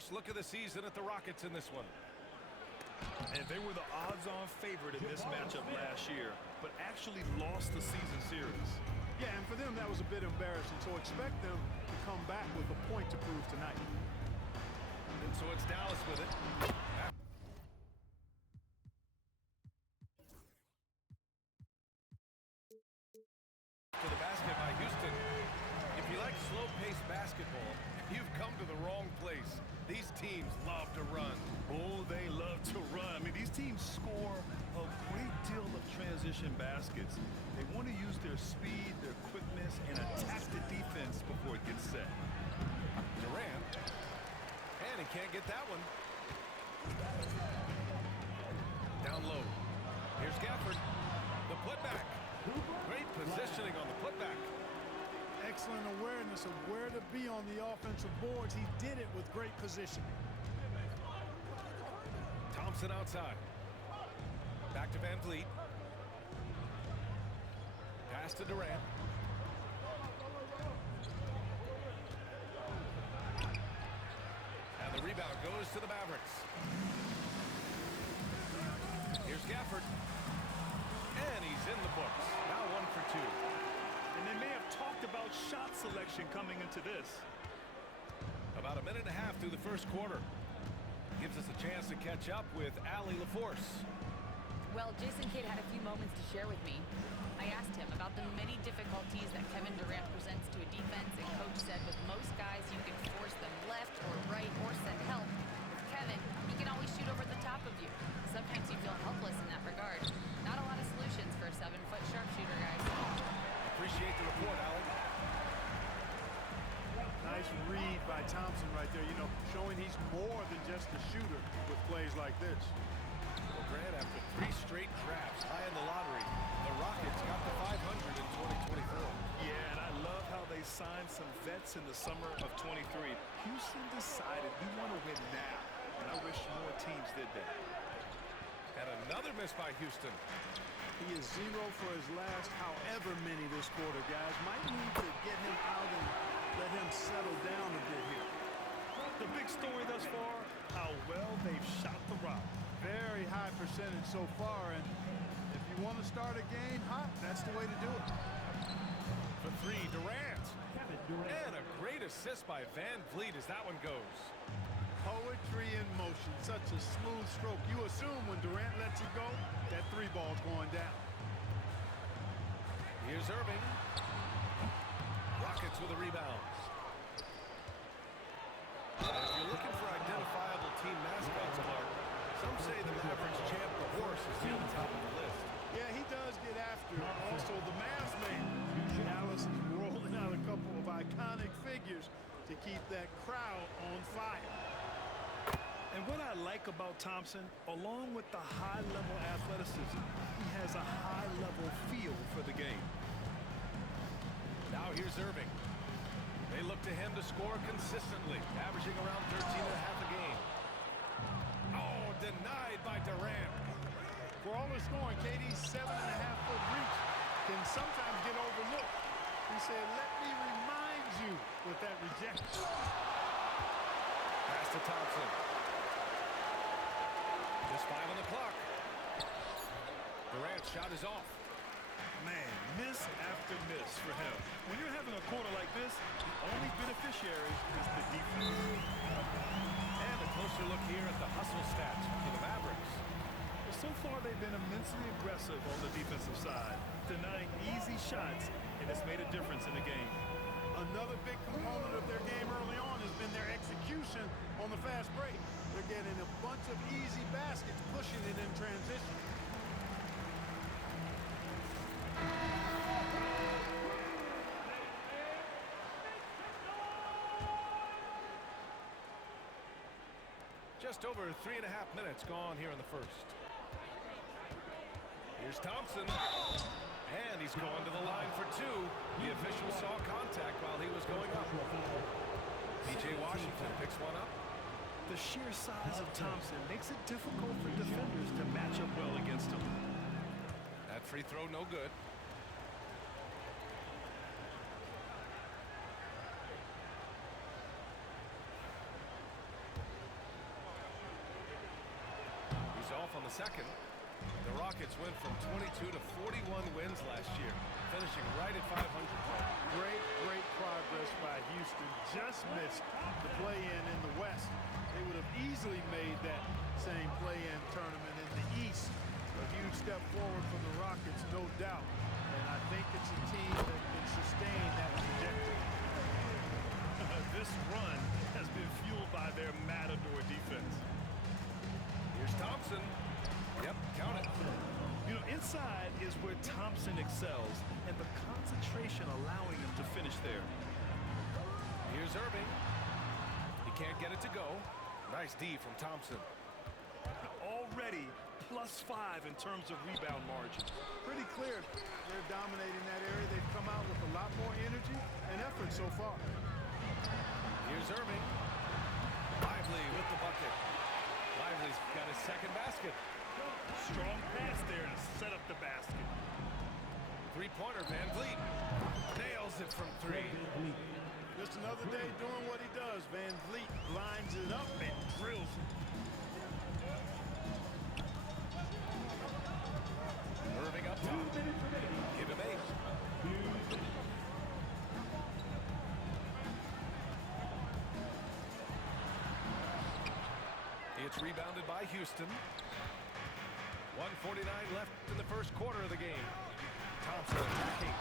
first look of the season at the Rockets in this one. And they were the odds-on favorite in this matchup last year, but actually lost the season series. Yeah, and for them, that was a bit embarrassing. So expect them to come back with a point to prove tonight. And so it's Dallas with it. To the basket by Houston. If you like slow-paced basketball, you've come to the wrong place. These teams love to run. Oh, they love to run. I mean, these teams score a great deal of transition baskets. They want to use their speed, their quickness, and attack the defense before it gets set. Durant. And he can't get that one. Down low. Here's Gafford. The putback. Great positioning on the putback. Excellent awareness of where to be on the offensive boards. He did it with great positioning. Thompson outside. Back to Van Vliet. Pass to Durant. And the rebound goes to the Mavericks. Here's Gafford. And he's in the books. Now 1 for 2. And they may have talked about shot selection coming into this. About a minute and a half through the first quarter. Gives us a chance to catch up with Allie LaForce. Well, Jason Kidd had a few moments to share with me. I asked him about the many difficulties that Kevin Durant presents to a defense, and Coach said with most guys you can force them left or right or send help. With Kevin, he can always shoot over the top of you. Sometimes you feel helpless in that regard. Not a lot of solutions for a 7-foot sharpshooter, guys. Appreciate the report, Allie. Nice read by Thompson right there, you know, showing he's more than just a shooter with plays like this. Well, Grant, after 3 straight drafts high in the lottery, the Rockets got to 500 in 2024. Yeah, and I love how they signed some vets in the summer of 23. Houston decided we want to win now, and I wish more teams did that. And another miss by Houston. He is 0 for his last however many this quarter, guys. Might need to get him out and let him settle down a bit here. The big story thus far, how well they've shot the rock. Very high percentage so far, and if you want to start a game hot, that's the way to do it. For 3, Durant. And a great assist by Van Vliet as that one goes. Poetry in motion, such a smooth stroke. You assume when Durant lets it go, that 3 ball's going down. Here's Irving. Rockets with a rebound. If you're looking for identifiable team mascots, Clark, some say the Mavericks champ the horse is near the top of the list. Yeah, he does get after it. Also, the Mavs man. Dallas is rolling out a couple of iconic figures to keep that crowd on fire. And what I like about Thompson, along with the high-level athleticism, he has a high-level feel for the game. Now here's Irving. They look to him to score consistently, averaging around 13.5 a game. Oh, denied by Durant. For all his scoring, KD's 7.5-foot reach can sometimes get overlooked. He said, let me remind you with that rejection. Pass to Thompson. Just 5 on the clock. Durant's shot is off. Man, miss after miss for him. When you're having a quarter like this, the only beneficiary is the defense. And a closer look here at the hustle stats for the Mavericks. Well, so far they've been immensely aggressive on the defensive side, denying easy shots, and it's made a difference in the game. Another big component of their game early on has been their execution on the fast break. They're getting a bunch of easy baskets, pushing it in transition. Just over 3.5 minutes gone here in the first. Here's Thompson. And he's going to the line for 2. The official saw contact while he was going up. P.J. Washington picks one up. The sheer size of Thompson makes it difficult for defenders to match up well against him. That free throw no good. off on the second. The Rockets went from 22 to 41 wins last year, finishing right at 500. Great progress by Houston. Just missed the play-in in the West. They would have easily made that same play-in tournament in the East. A huge step forward for the Rockets, no doubt. And I think it's a team that can sustain that trajectory. This run has been fueled by their Matador defense. Here's Thompson. Yep, count it. You know, inside is where Thompson excels, and the concentration allowing him to finish there. Here's Irving. He can't get it to go. Nice D from Thompson. Already +5 in terms of rebound margin. Pretty clear they're dominating that area. They've come out with a lot more energy and effort so far. Here's Irving. Lively with the bucket. Lively's got his second basket. Strong pass there to set up the basket. Three-pointer, Van Vliet. Nails it from three. Just another day doing what he does. Van Vliet lines it up and drills it. Irving up top. Give him 8. It's rebounded by Houston. 1:49 left in the first quarter of the game. Thompson attacking.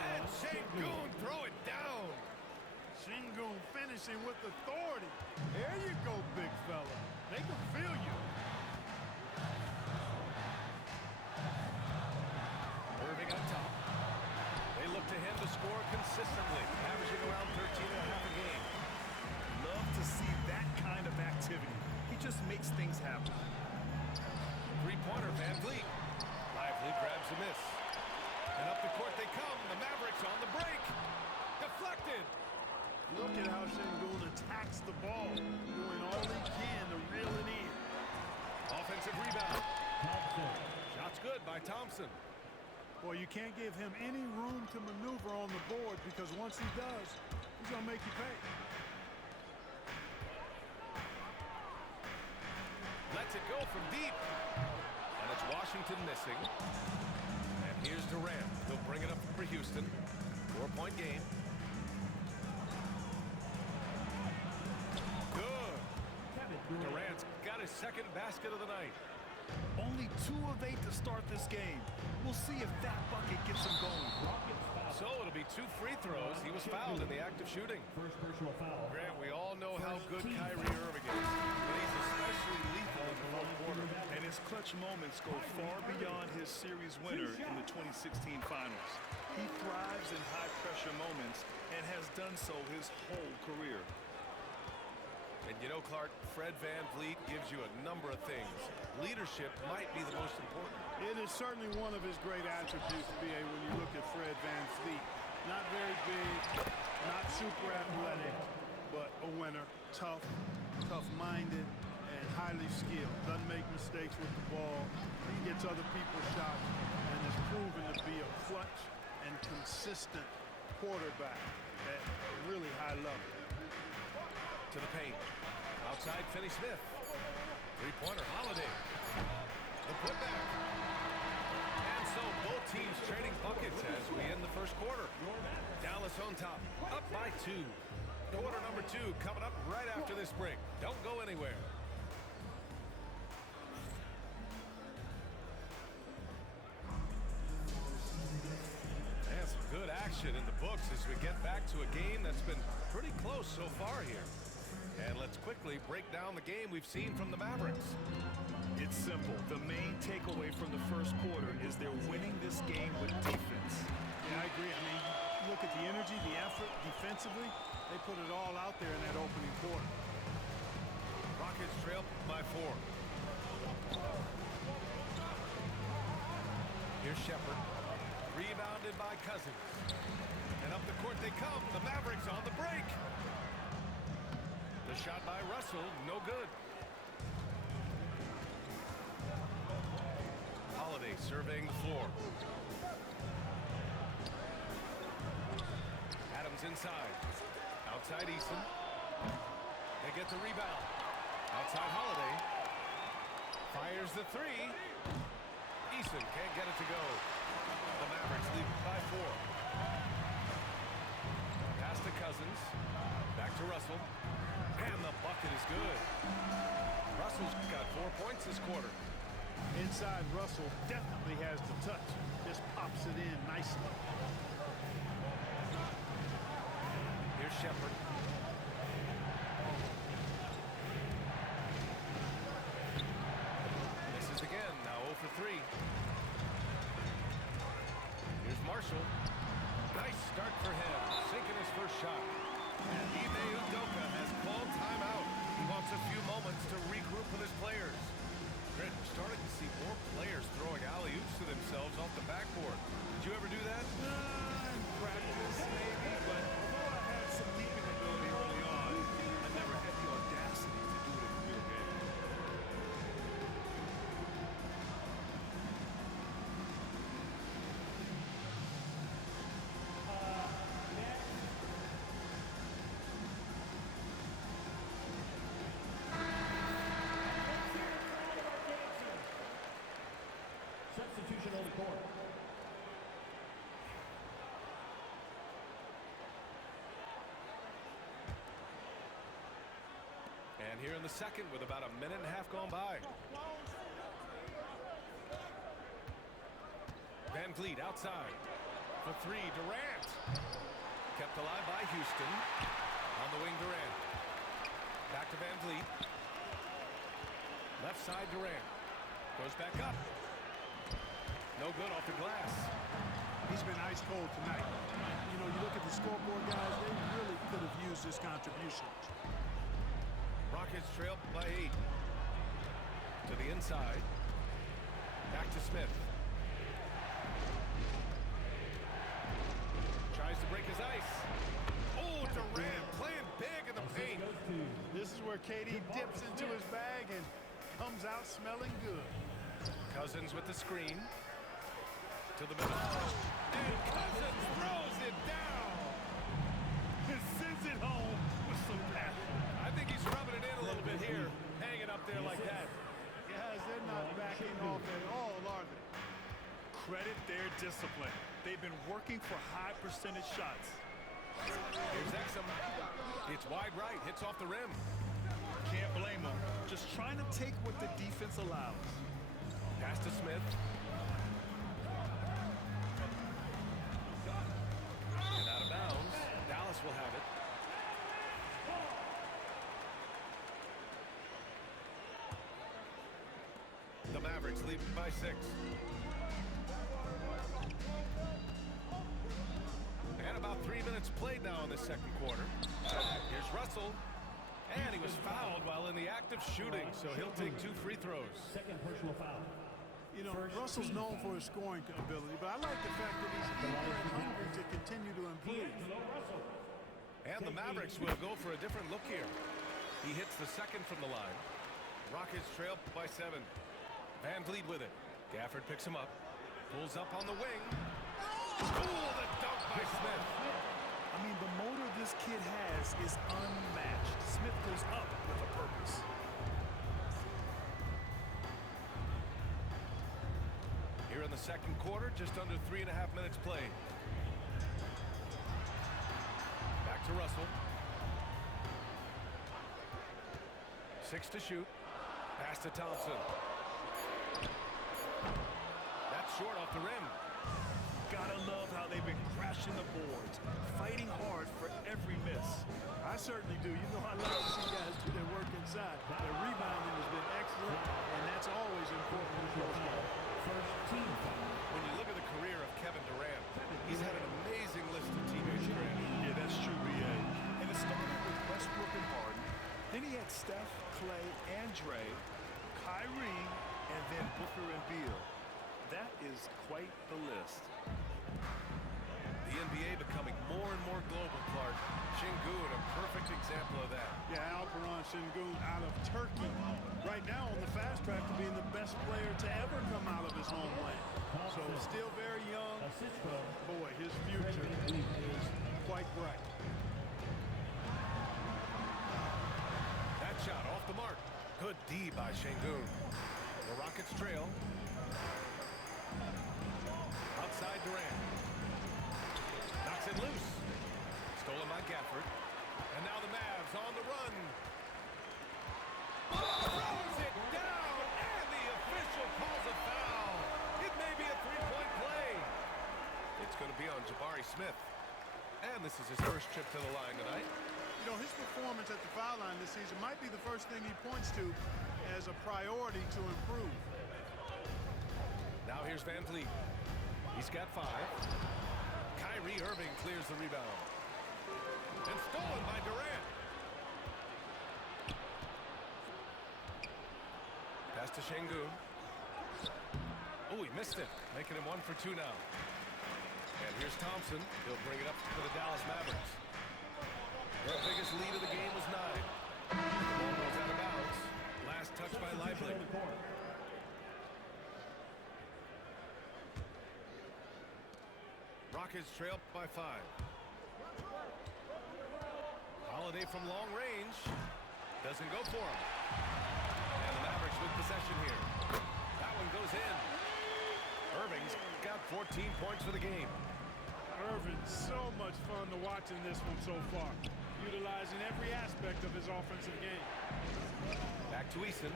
And Sengun throw it down. Sengun finishing with authority. There you go, big fella. They can feel you. Irving up top. They look to him to score consistently, averaging around 13.5 a game. Love to see that kind of activity. He just makes things happen. Three-pointer, Van Vliet. Lively grabs a miss. And up the court they come. The Mavericks on the break. Deflected. Look at how Sengun attacks the ball, doing all he can to reel it in. Offensive rebound. Shot's good by Thompson. Boy, you can't give him any room to maneuver on the board because once he does, he's going to make you pay. Lets it go from deep. And it's Washington missing. And here's Durant. He'll bring it up for Houston. 4-point game. Good. Durant's got his second basket of the night. Only 2 of 8 to start this game. We'll see if that bucket gets him going. So it'll be 2 free throws. He was fouled in the act of shooting. First personal foul. Grant, we all know how good Kyrie Irving is, but he's especially lethal in the fourth quarter. And his clutch moments go far beyond his series winner in the 2016 finals. He thrives in high-pressure moments and has done so his whole career. And you know, Clark, Fred Van Vliet gives you a number of things. Leadership might be the most important. It is certainly one of his great attributes, B.A., when you look at Fred Van Vliet. Not very big, not super athletic, but a winner, tough-minded, and highly skilled. Doesn't make mistakes with the ball. He gets other people's shots and is proven to be a clutch and consistent quarterback at really high level. To the paint. Outside, Finney-Smith. Three-pointer, Holiday. The putback. And so both teams trading buckets as we end the first quarter. Dallas on top, up by 2. Quarter number 2 coming up right after this break. Don't go anywhere. And some good action in the books as we get back to a game that's been pretty close so far here. And let's quickly break down the game we've seen from the Mavericks. It's simple. The main takeaway from the first quarter is they're winning this game with defense. Yeah, I agree. I mean, look at the energy, the effort defensively. They put it all out there in that opening quarter. Rockets trail by 4. Here's Shepherd. Rebounded by Cousins. And up the court they come. The Mavericks on the break. The shot by Russell, no good. Holiday surveying the floor. Adams inside. Outside Eason. They get the rebound. Outside Holiday. Fires the three. Eason can't get it to go. The Mavericks lead by 4. Pass to Cousins. Back to Russell. And the bucket is good. Russell's got 4 points this quarter. Inside, Russell definitely has the touch. Just pops it in nicely. Here's Shepherd. Misses again. Now 0 for 3. Here's Marshall. Nice start for him. Sinking his first shot. And Ime Udoka has called timeout. He wants a few moments to regroup with his players. We're starting to see more players throwing alley-oops to themselves off the backboard. Did you ever do that? In practice, maybe, but although I had some leaping ability early on, I never had the audacity to do it in the real game. Substitution on the court. And here in the second with about a minute and a half gone by. Van Vliet outside. For 3, Durant. Kept alive by Houston. On the wing, Durant. Back to Van Vliet. Left side, Durant. Goes back up. No good off the glass. He's been ice cold tonight. You know, you look at the scoreboard, guys, they really could have used this contribution. Rockets trail by 8. To the inside. Back to Smith. Tries to break his ice. Oh, Durant playing big in the paint. This is where KD dips into his bag and comes out smelling good. Cousins with the screen. To the middle. And Cousins throws it down. And sends it home with some passion. I think he's rubbing it in a little bit here. Hanging up there like that. Guys, they're not backing off at all, are they? Credit their discipline. They've been working for high percentage shots. Here's Exum. It's wide right. Hits off the rim. Can't blame them. Just trying to take what the defense allows. Pass to Smith. And out of bounds. Dallas will have it. The Mavericks lead by 6. And about 3 minutes played now in the second quarter. Here's Russell. And he was fouled while in the act of shooting, so he'll take 2 free throws. Second personal foul. You know, Russell's known for his scoring ability, but I like the fact that he's eager and hungry to continue to improve. And the Mavericks will go for a different look here. He hits the second from the line. Rockets trail by 7. Van Vliet with it. Gafford picks him up. Pulls up on the wing. Oh, the dunk by Smith. I mean, the motor this kid has is unmatched. Smith goes up with a purpose. Here in the second quarter, just under 3.5 minutes played. Back to Russell. 6 to shoot. Pass to Thompson. That's short off the rim. Gotta love how they've been crashing the boards, fighting hard for every miss. I certainly do. You know, I love to see guys do their work inside. Their rebounding has been excellent, and that's always important in close ball. First team foul. When you look at the career of Kevin Durant, he's had an amazing list of teammates, Grant. Yeah, that's true, B.A. And it started with Westbrook and Harden. Then he had Steph, Clay, and Dre, Kyrie, and then Booker and Beal. That is quite the list. The NBA becoming more and more global, Clark. Şengün, a perfect example of that. Yeah, Alperen Şengün out of Turkey. Right now on the fast track to being the best player to ever come out of his homeland. So still very young. Assist from Boy, his future is quite bright. That shot off the mark. Good D by Şengün. The Rockets trail. Outside Durant. Knocks it loose. Stolen by Gafford. And now the Mavs on the run. Throws it down, and the official calls a foul. It may be a three-point play. It's going to be on Jabari Smith. And this is his first trip to the line tonight. You know, his performance at the foul line this season might be the first thing he points to as a priority to improve. Now here's Van Vliet. He's got 5. Kyrie Irving clears the rebound. And stolen by Durant. Pass to Şengün. Oh, he missed it, making him 1 for 2 now. And here's Thompson. He'll bring it up for the Dallas Mavericks. Their biggest lead of the game was 9. The ball goes out of bounds. Last touch by Lively. Rockets trail by 5. Holiday from long range. Doesn't go for him. And the Mavericks with possession here. That one goes in. Irving's got 14 points for the game. Irving, so much fun to watch in this one so far, utilizing every aspect of his offensive game. Back to Eason.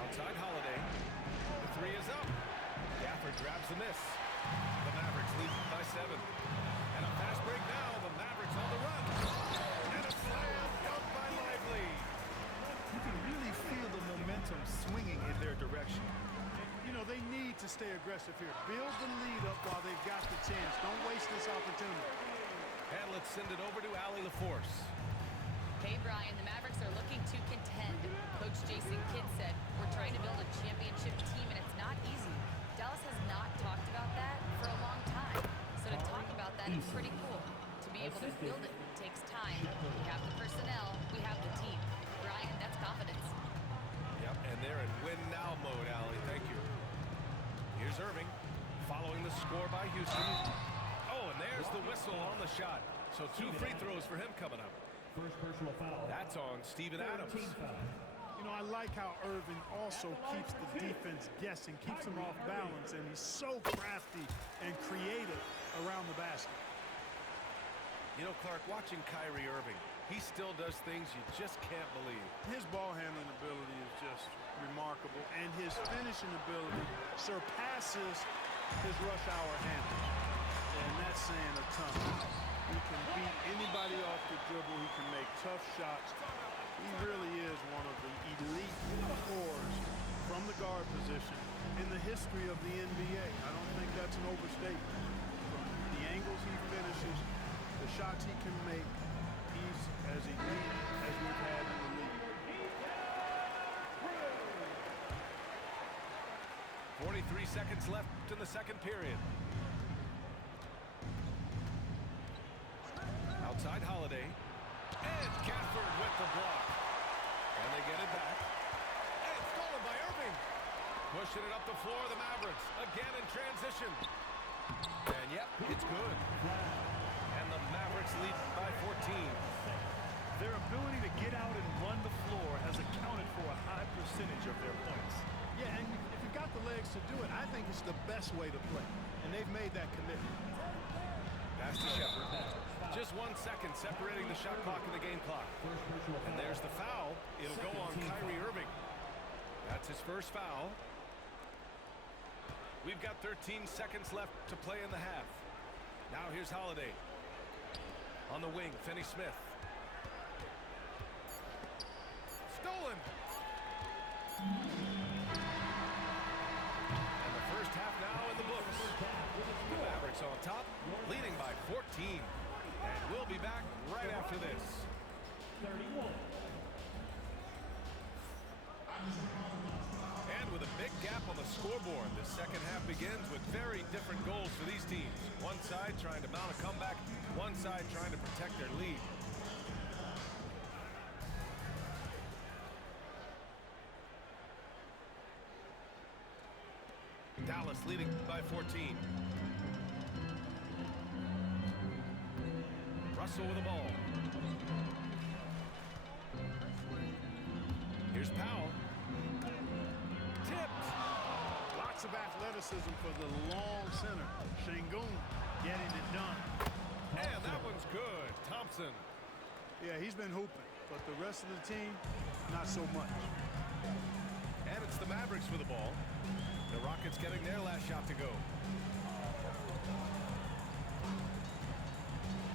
Outside Holiday. The 3 is up. Gafford grabs the miss. The Mavericks lead by 7. And a fast break now. The Mavericks on the run. And a slam dunk by Lively. You can really feel the momentum swinging in their direction. You know, they need to stay aggressive here. Build the lead up while they've got the chance. Don't waste this opportunity. And let's send it over to Allie LaForce. Hey, Brian, the Mavericks are looking to contend. Coach Jason Kidd said, we're trying to build a championship team, and it's not easy. Dallas has not talked about that for a long time. So to talk about that is pretty cool. To be able to build it takes time. We have the personnel. We have the team. Brian, that's confidence. Yep, and they're in win-now mode, Allie. Thank you. Here's Irving, following the score by Houston. Oh, and there's the whistle on the shot. So 2 free throws for him coming up. First personal foul. That's on Steven Adams. Team foul. You know, I like how Irving also keeps the defense guessing, keeps them off balance, and he's so crafty and creative around the basket. You know, Clark, watching Kyrie Irving, he still does things you just can't believe. His ball handling ability is just remarkable, and his finishing ability surpasses his rush hour handling. And that's saying a ton. He can beat anybody off the dribble. He can make tough shots. He really is one of the elite scorers from the guard position in the history of the NBA. I don't think that's an overstatement. From the angles he finishes, the shots he can make, he's as elite as we've had in the league. 43 seconds left in the second period. Outside Holiday. And Gafford with the block. And they get it back. And it's stolen by Irving. Pushing it up the floor, the Mavericks. Again in transition. And yep, it's good. And the Mavericks lead by 14. Their ability to get out and run the floor has accounted for a high percentage of their points. Yeah, and if you've got the legs to do it, I think it's the best way to play. And they've made that commitment. Pass to Shepherd. Just 1 second separating the shot clock and the game clock. And there's the foul. It'll go on Kyrie Irving. That's his first foul. We've got 13 seconds left to play in the half. Now here's Holiday. On the wing, Finney-Smith. Stolen. And the first half now in the books. The Mavericks on top, leading by 14. And we'll be back right after this. 31. And with a big gap on the scoreboard, the second half begins with very different goals for these teams. One side trying to mount a comeback, one side trying to protect their lead. Dallas leading by 14. Russell with the ball. Here's Powell. tipped. Lots of athleticism for the long center. Şengün getting it done. And that one's good. Thompson. Yeah, he's been hooping, but the rest of the team, not so much. And it's the Mavericks with the ball. The Rockets getting their last shot to go.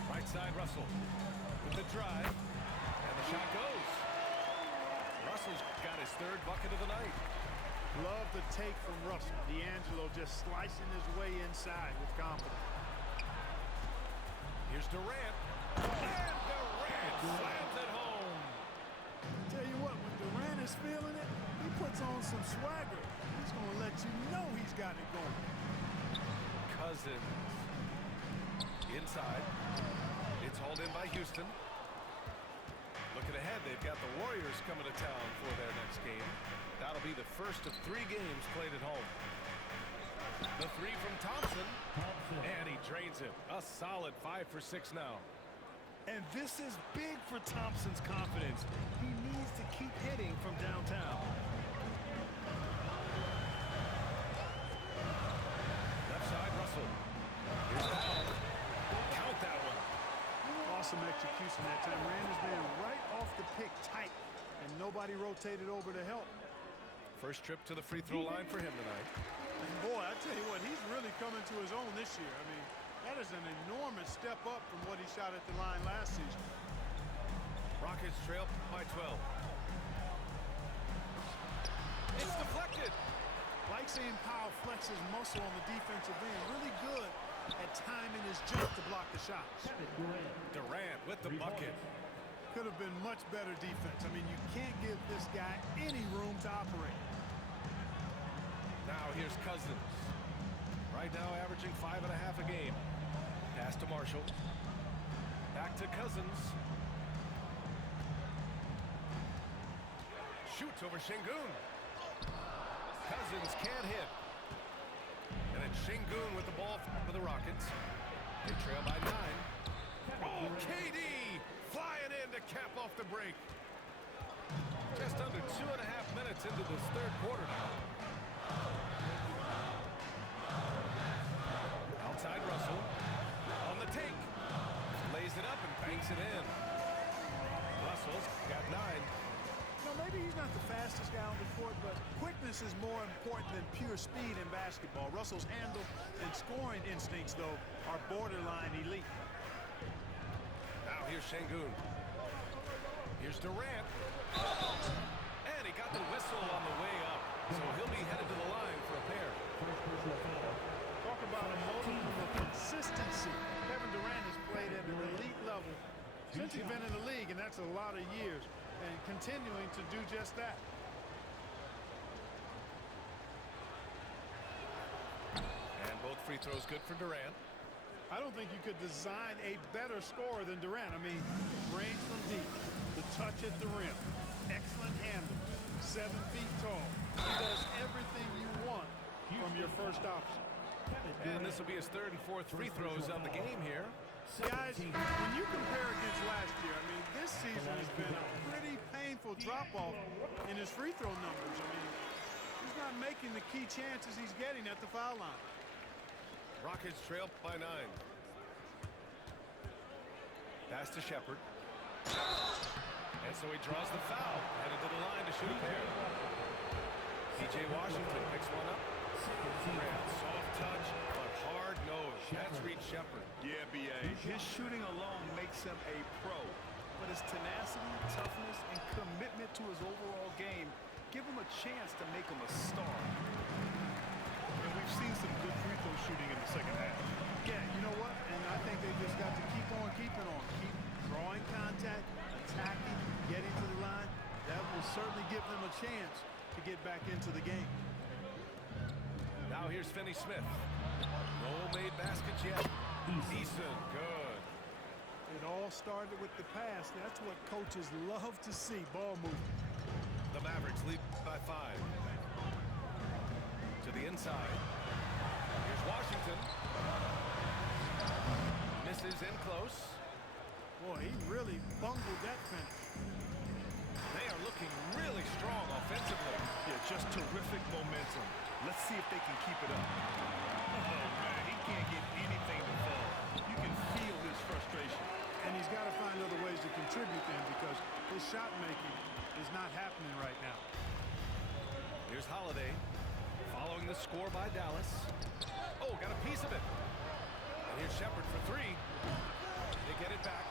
Right side, Russell with the drive. And the shot goes. Russell's got his third bucket of the night. Love the take from Russell. D'Angelo just slicing his way inside with confidence. Here's Durant. And Durant slams it home. Tell you what, when Durant is feeling it, he puts on some swagger. He's going to let you know he's got it going. Cousins. Inside. It's hauled in by Houston. Looking ahead, they've got the Warriors coming to town for their next game. That'll be the first of 3 games played at home. The three from Thompson. And he drains it. A solid 5 for 6 now. And this is big for Thompson's confidence. He needs to keep hitting from downtown. Left side, Russell. Here's foul. Count that one. Awesome execution that time. Ran his man right off the pick tight, and nobody rotated over to help. First trip to the free throw line for him tonight. And boy, I tell you what, he's really coming to his own this year. I mean, that is an enormous step up from what he shot at the line last season. Rockets trail by 12. It's deflected. Like seeing Powell flex his muscle on the defensive end. Really good at timing his jump to block the shots. Durant with the bucket. Could have been much better defense. I mean, you can't give this guy any room to operate. Now here's Cousins. Right now averaging 5.5 a game. Pass to Marshall. Back to Cousins. Shoots over Şengün. Cousins can't hit. And it's Şengün with the ball for the Rockets. They trail by 9. Oh, KD flying in to cap off the break. Just under 2.5 minutes into this third quarter now. Outside Russell. On the take. Lays it up and banks it in. Russell's got 9. You know, maybe he's not the fastest guy on the court, but quickness is more important than pure speed in basketball. Russell's handle and scoring instincts, though, are borderline elite. Now here's Şengün. Here's Durant. And he got the whistle on the way up. So he'll be headed to the line for a pair. Talk about a modicum of consistency. Kevin Durant has played at an elite level since he's been in the league, and that's a lot of years, and continuing to do just that. And both free throws good for Durant. I don't think you could design a better scorer than Durant. I mean, range from deep, the touch at the rim, excellent handle, 7 feet tall. He does everything you want from your first option. And this will be his third and fourth free throws of the game here. Guys, when you compare against last year, I mean, this season has been a pretty painful drop-off in his free throw numbers. I mean, he's not making the key chances he's getting at the foul line. Rockets trail by 9. Pass to Shepherd. And so he draws the foul. Headed to the line to shoot a pair. P.J. Washington picks one up. Soft touch, but hard nose. That's Reed Shepherd. Yeah, B.A. His shooting alone makes him a pro. But his tenacity, toughness, and commitment to his overall game give him a chance to make him a star. And we've seen some good free throw shooting in the second half. Yeah, you know what? And I think they just got to keep on keeping on. Keep drawing contact, attacking, getting to the line. That will certainly give them a chance to get back into the game. Now here's Finney Smith. No made baskets yet. Eason, good. It all started with the pass. That's what coaches love to see, ball movement. The Mavericks lead by 5. To the inside. Here's Washington. Misses in close. Boy, he really bungled that finish. They are looking really strong offensively. Yeah, just terrific momentum. not happening right now. Here's Holiday, following the score by Dallas. Oh, got a piece of it. And here's Shepard for three. They get it back.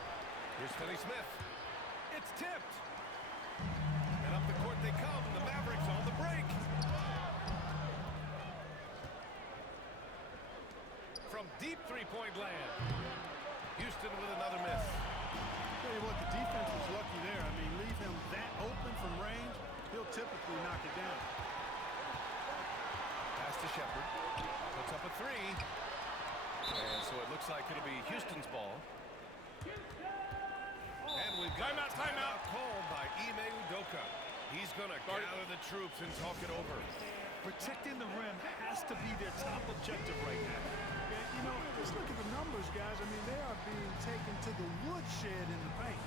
Here's Finney-Smith. It's tipped. And up the court they come. The Mavericks on the break. From deep three-point land. Houston with another miss. Tell you what, the defense was lucky there. I mean, leave him that open from range, he'll typically knock it down. Pass to Shepard. Puts up a three. And so it looks like it'll be Houston's ball. And we've got a timeout called by Ime Udoka. He's going to gather the troops and talk it over. Protecting the rim has to be their top objective right now. And, you know, just look at the numbers, guys. I mean, they are being taken to the woodshed in the paint.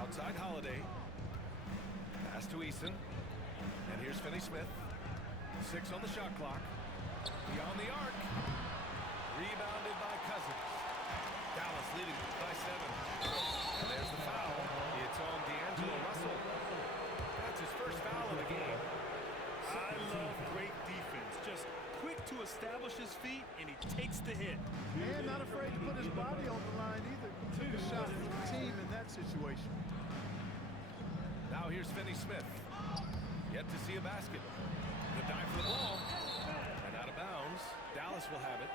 Outside Holiday. Pass to Eason. And here's Finney-Smith. 6 on the shot clock. Beyond the arc. Rebounded by Cousins. Dallas leading by 7. And there's the foul. It's on D'Angelo Russell. That's his first foul of the game. I love great defense. Just quick to establish his feet, and he takes the hit. And not afraid to put his body on the line either. Took a shot for the team in that situation. Now here's Finney-Smith. Yet to see a basket. The dive for the ball. And out of bounds. Dallas will have it.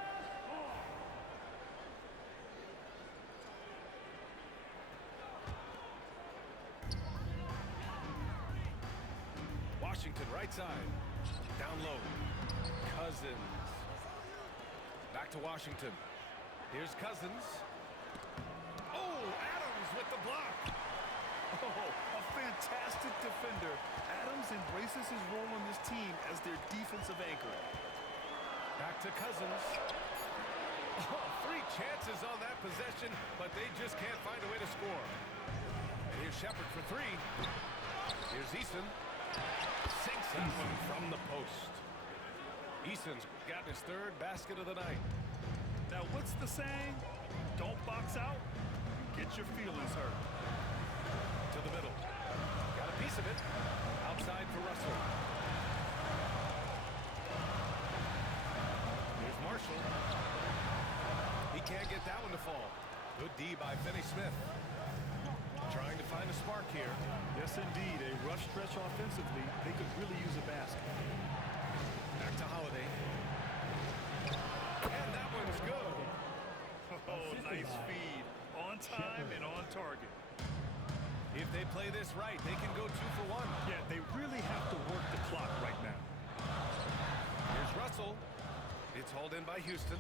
Washington right side. Down low. Cousins. Back to Washington. Here's Cousins. Oh, Adams with the block. Oh, a fantastic defender. Adams embraces his role on this team as their defensive anchor. Back to Cousins. Oh, 3 chances on that possession, but they just can't find a way to score. And here's Shepard for 3. Here's Eason. Sinks that one from the post. Eason's got his 3rd basket of the night. Now, what's the saying? Don't box out, get your feelings hurt. To the middle. Got a piece of it. Outside for Russell. Here's Marshall. He can't get that one to fall. Good D by Finney-Smith. Trying to find a spark here. Yes, indeed. A rough stretch offensively. They could really use a basket. Back to Holiday. And that one's good. Oh, nice feed. On time and on target. If they play this right, they can go 2 for 1. Yeah, they really have to work the clock right now. Here's Russell. It's hauled in by Houston.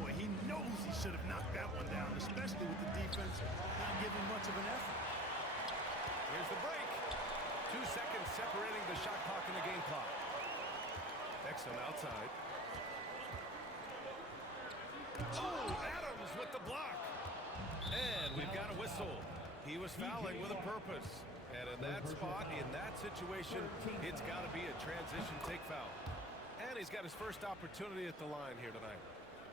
Boy, he knows he should have knocked that one down, especially with the defense not giving much of an effort. Here's the break. 2 seconds separating the shot clock and the game clock. Exum outside. Oh, Adams with the block. And we've got a whistle. He was fouling with a purpose. And in that spot, in that situation, it's got to be a transition take foul. And he's got his first opportunity at the line here tonight.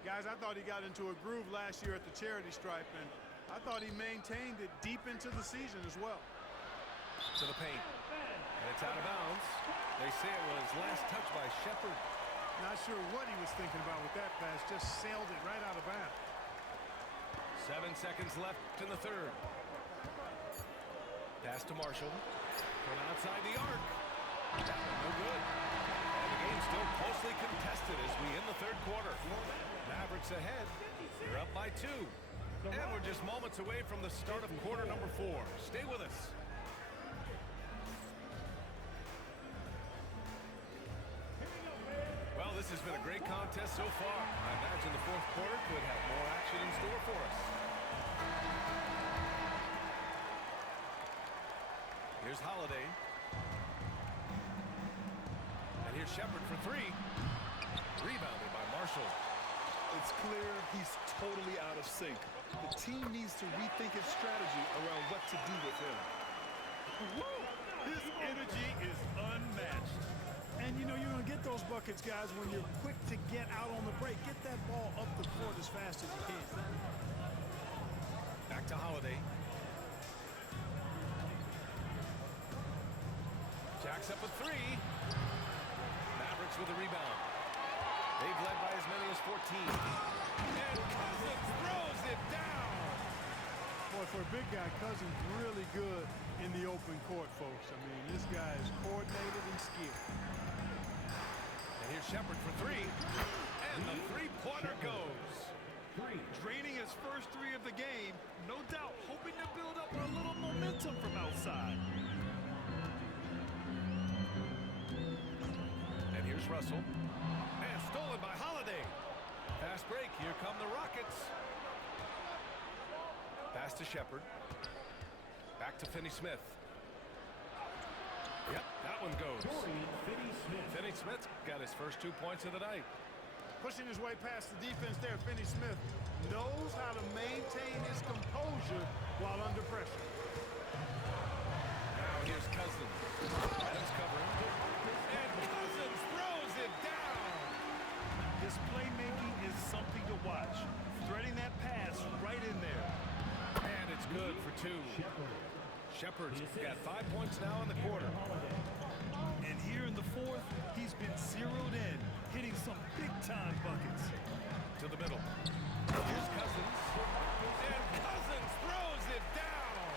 Guys, I thought he got into a groove last year at the charity stripe, and I thought he maintained it deep into the season as well. To the paint. And it's out of bounds. They say it was last touched by Shepard. Not sure what he was thinking about with that pass. Just sailed it right out of bounds. 7 seconds left in the 3rd. Pass to Marshall. From outside the arc. That one no good. And the game's still closely contested as we end the 3rd quarter. Mavericks ahead. They're up by 2. And we're just moments away from the start of quarter number 4. Stay with us. Well, this has been a great contest so far. I imagine the 4th quarter could have more action in store for us. Here's Holiday. And here's Shepard for 3. Rebounded by Marshall. It's clear he's totally out of sync. The team needs to rethink its strategy to do with him. Woo! His energy is unmatched. And you know you're going to get those buckets, guys, when you're quick to get out on the break. Get that ball up the court as fast as you can. Back to Holiday. Jacks up a three. Mavericks with a rebound. They've led by as many as 14. And Cousins throws it down. Boy, for a big guy, Cousins really good in the open court, folks. I mean, this guy is coordinated and skilled. And here's Shepherd for three. And the three-pointer goes. Draining his first three of the game, no doubt hoping to build up a little momentum from outside. And here's Russell. And stolen by Holiday. Fast break. Here come the Rockets. Pass to Shepherd. Back to Finney-Smith. Yep, that one goes. Finney-Smith got his first 2 points of the night. Pushing his way past the defense there, Finney-Smith knows how to maintain his composure while under pressure. Now here's Cousins. Adams covering. And Cousins throws it down. His playmaking is something to watch. Threading that pass right in there. And it's good for two. Shepherd's got 5 points now in the quarter. And here in the fourth, he's been zeroed in, hitting some big-time buckets. To the middle. Here's Cousins. And Cousins throws it down.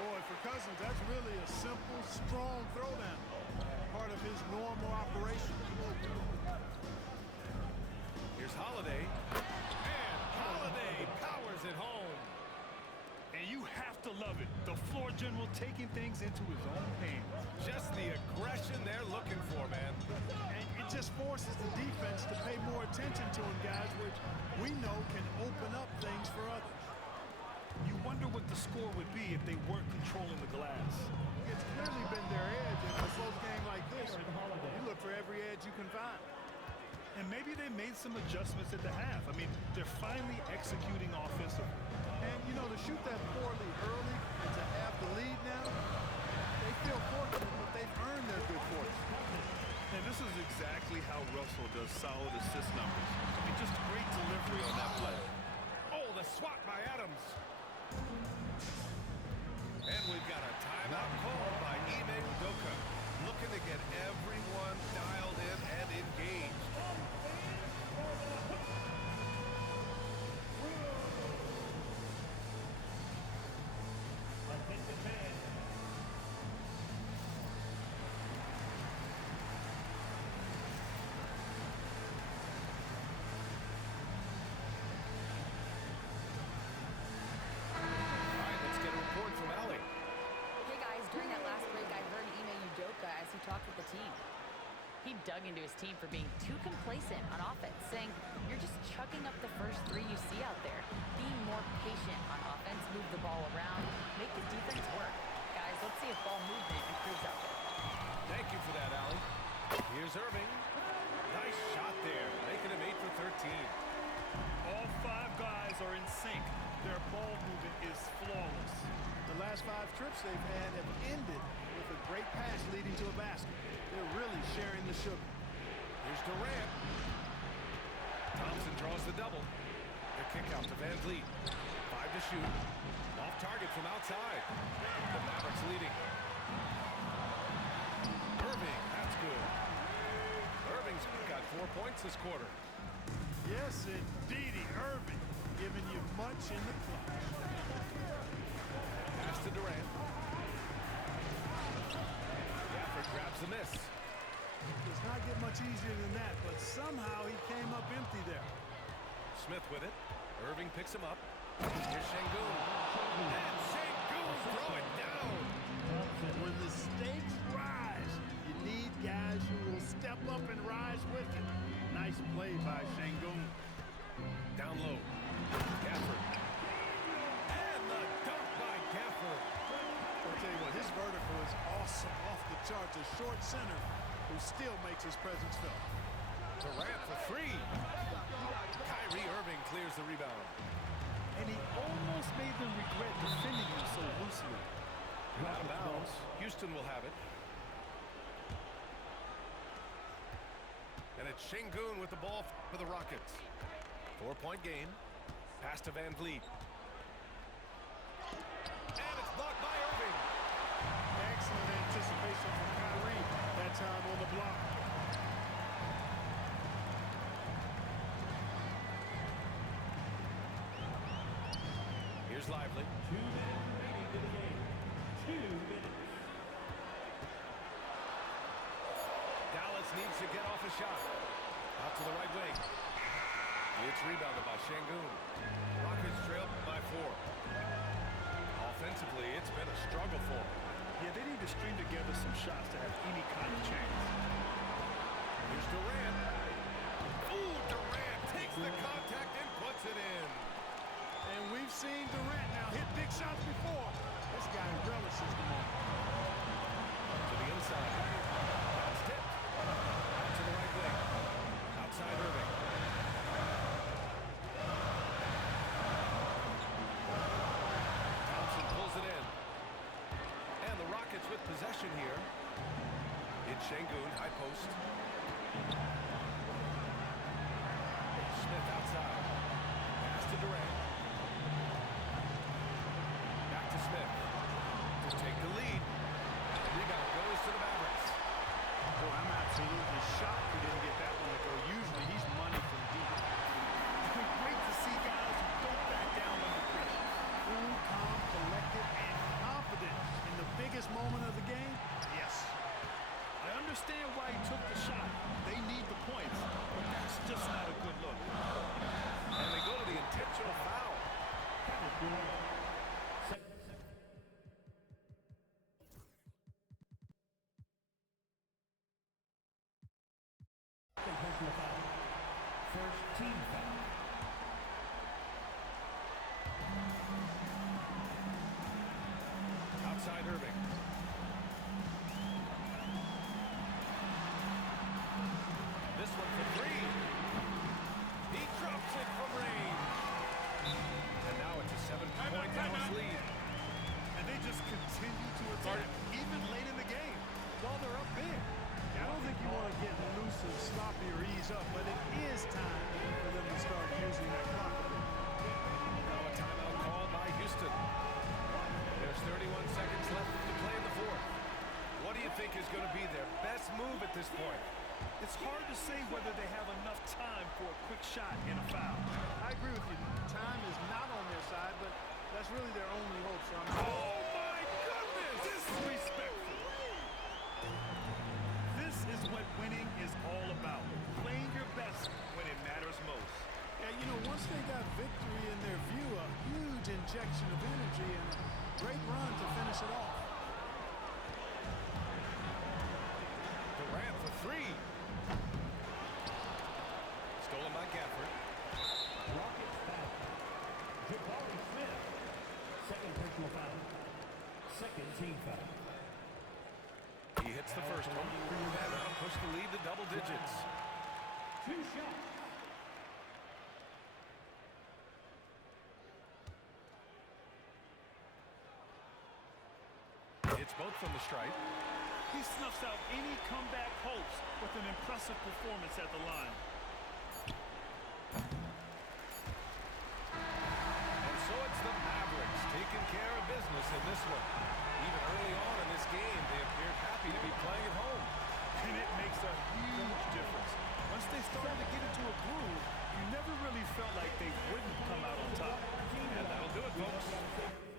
Boy, for Cousins, that's really a simple, strong throwdown. Part of his normal operation. Here's Holiday. And Holiday powers it home. And you have to love it. The floor general taking things into his own hands. Just the aggression they're looking for, man. And it just forces the defense to pay more attention to him, guys, which we know can open up things for others. You wonder what the score would be if they weren't controlling the glass. It's clearly been their edge in a close game like this. You look for every edge you can find. And maybe they made some adjustments at the half. I mean, they're finally executing offensively. And, you know, to shoot that poorly early and to have the lead now, they feel fortunate, but they've earned their good fortune. And this is exactly how Russell does solid assist numbers. I mean, just great delivery on that play. Oh, the swat by Adams. And we've got a timeout called by Ime Udoka. Looking to get everyone dialed in and engaged. Talked with the team. He dug into his team for being too complacent on offense, saying, you're just chucking up the first three you see out there. Being more patient on offense, move the ball around, make the defense work. Guys, let's see if ball movement improves out there. Thank you for that, Allie. Here's Irving. Nice shot there, making him 8 for 13. All five guys are in sync. Their ball movement is flawless. The last 5 trips they've had have ended with a great pass leading to a basket. They're really sharing the sugar. Here's Durant. Thompson draws the double. The kick out to Van Vliet. 5 to shoot. Off target from outside. The Mavericks leading. Irving, that's good. Irving's got 4 points this quarter. Yes, indeedy, Irving, giving you much in the clutch. Pass to Durant. Gafford grabs the miss. Does not get much easier than that, but somehow he came up empty there. Smith with it. Irving picks him up. Here's Şengün. And Şengün throw it down. When the stakes rise, you need guys who will step up and rise with it. Nice play by Şengün. Down low. Gafford. And the dunk by Gafford. I'll tell you what, his vertical is awesome, off the charts. A short center who still makes his presence felt. Durant for 3. Kyrie Irving clears the rebound. And he almost made them regret defending himself. will have it. And it's Şengün with the ball for the Rockets. 4-point game. Pass to Van Vliet. And it's blocked by Irving. Excellent anticipation from Kyrie that time on the block. Here's Lively. 2 minutes remaining in the game. 2 minutes. Dallas needs to get off a shot. Out to the right wing. It's rebounded by Şengün. Rockets trail by 4. Offensively, it's been a struggle for them. Yeah, they need to string together some shots to have any kind of chance. Here's Durant. Ooh, Durant takes the contact and puts it in. And we've seen Durant now hit big shots before. This guy relishes the moment. To the inside. That's tipped. Out to the right wing. Outside Irving. Thompson pulls it in. And the Rockets with possession here. It's Şengün, high post. Smith outside. Pass to Durant. Back to Smith. To take the lead. Rebound goes to the Mavericks. Boy, I'm absolutely shocked he didn't get that one to go. Usually he's money from deep. Great to see guys who don't back down under pressure. Cool, calm, collected, and confident in the biggest moment of the game. Yes. I understand why he took the shot. They need the points, but that's just not a good look. And they go to the intentional foul. Second personal foul. First team foul. Outside Irving. This one for 3. He drops it from range. And now it's a 7-point Dallas lead. And they just continue to attack, even late in the game, while they're up big. I don't think you want to get loose and sloppy or ease up, but it is time for them to start using that clock a bit. Now a timeout called by Houston. There's 31 seconds left to play in the 4th. What do you think is going to be their best move at this point? It's hard to say whether they have enough time for a quick shot and a foul. I agree with you. Time is not on their side, but that's really their only hope. So I'm Oh my goodness! Disrespectful. This is what winning is all about. Playing your best when it matters most. yeah, you know, once they got victory in their view, a huge injection of energy and a great run to finish it off. Durant for 3. Stolen by Gafford. Rockets foul. Jabari Smith. Second personal foul. Second team foul. He hits the first one. And now push the lead to double digits. 2 shots. It's both from the stripe. He snuffs out any comeback hopes with an impressive performance at the line. And so it's the Mavericks taking care of business in this one. Even early on in this game, they appeared happy to be playing at home. And it makes a huge difference. Once they started to get into a groove, you never really felt like they wouldn't come out on top. And that'll do it, folks.